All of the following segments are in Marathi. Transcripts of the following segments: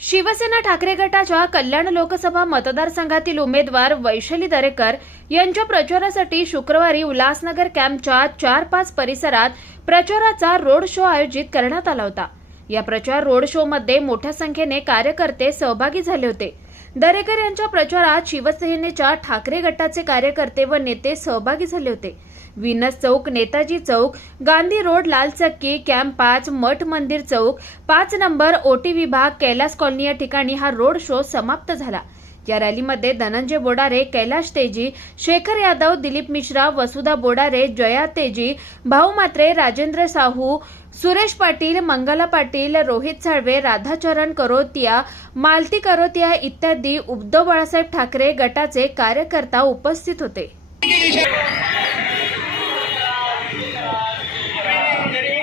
शिवसेना ठाकरे गटाच्या कल्याण लोकसभा मतदारसंघातील उमेदवार वैशाली दरेकर यांच्या प्रचारासाठी शुक्रवारी उल्हासनगर कॅम्पच्या चार पाच परिसरात प्रचाराचा रोड शो आयोजित करण्यात आला होता. या प्रचार रोड शो मध्ये मोठ्या संख्येने कार्यकर्ते सहभागी झाले होते. दरेकर यांच्या प्रचारात शिवसेनेच्या ठाकरे गटाचे कार्यकर्ते व नेते सहभागी झाले होते. विनस चौक नेताजी चौक गांधी रोड लाल चक्की कॅम्प पाच मठ मंदिर चौक पाच नंबर ओटी विभाग कैलास कॉलनी या ठिकाणी हा रोड शो समाप्त झाला. या रॅलीमध्ये धनंजय बोडारे कैलाश तेजी शेखर यादव दिलीप मिश्रा वसुधा बोडारे जया तेजी भाऊ मात्रे राजेंद्र साहू सुरेश पाटील मंगला पाटील रोहित साळवे राधाचरण करोतिया मालती करोतिया इत्यादी उद्धव बाळासाहेब ठाकरे गटाचे कार्यकर्ता उपस्थित होते.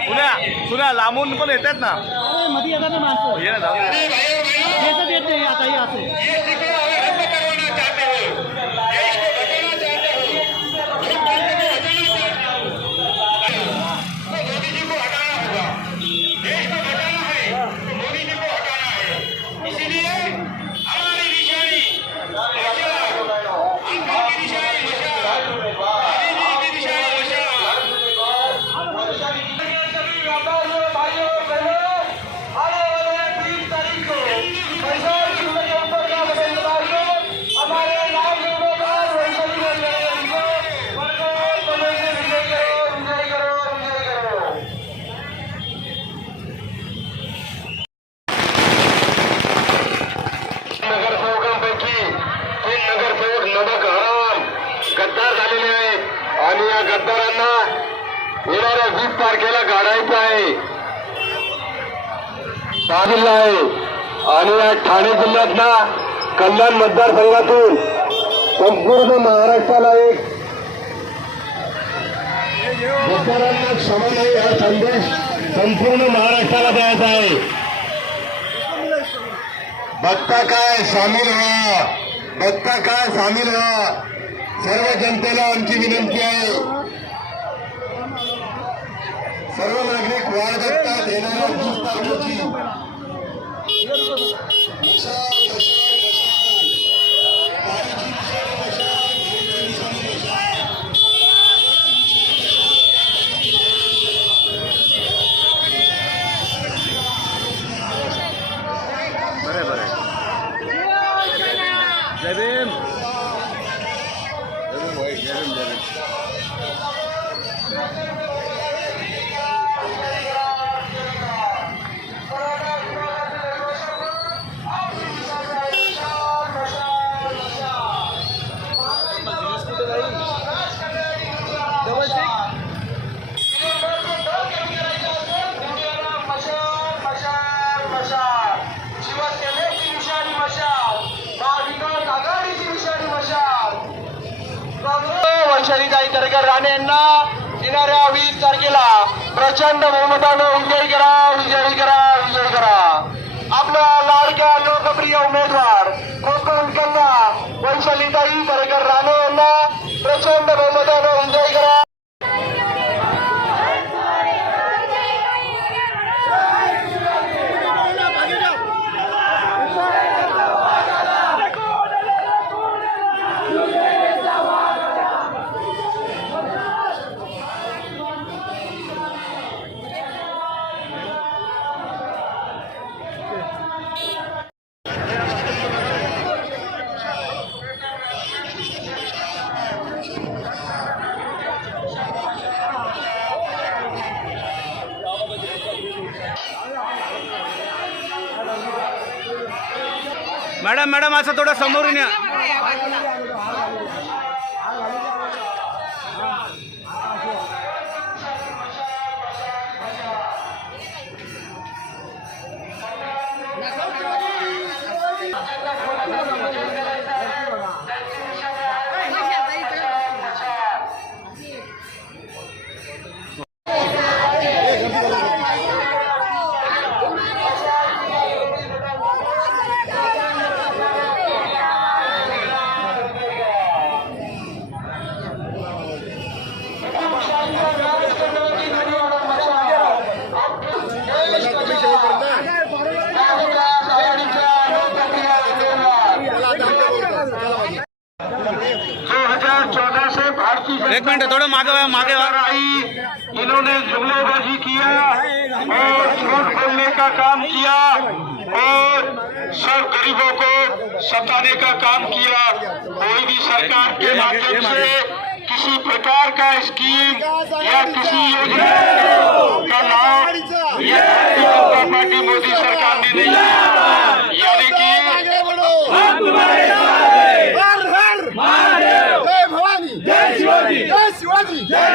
सुन्या सुन्या लांबून पण येतात ना. मध्ये येतात ना माणसं. येतात येत नाही आता हे असं आणि येणाऱ्या वीस तारखेला काढायचं आहे. सहा जिल्हा आहे. आणि या ठाणे जिल्ह्यात ना कल्याण मतदारसंघातून संपूर्ण महाराष्ट्राला एक मतदारांना क्षमा नाही हा संदेश संपूर्ण महाराष्ट्राला द्यायचा आहे. बघता काय सामील व्हा. बघता काय सामील व्हा. सर्व जनतेला आमची विनंती आहे. सर्व नागरिक वाढ बघतात येणाऱ्या वीस तारखेची मशाल, जय भीम जय भीम जय भीम. वंशालीताई राणे यांना येणाऱ्या वीस तारखेला प्रचंड बहुमतानं विजयी करा विजयी करा विजयी करा. आपल्या लाडक्या लोकप्रिय उमेदवार कोकण कन्या वैशालीताई दरकर राणे यांना प्रचंड बहुमतानं विजयी करा मॅडम मॅडम असं थोडं समोरून या. एक मिनट, थोड़ा मागे मागे आई इन्होंने जुमलेबाजी किया और झूठ बोलने का काम किया और सब गरीबों को सताने का काम किया। कोई भी सरकार के माध्यम से किसी प्रकार का स्कीम या किसी योजना का लाभ जनता पार्टी मोदी सरकार ने नहीं यानी कि जय शिवाजी जय शिवाजी। जय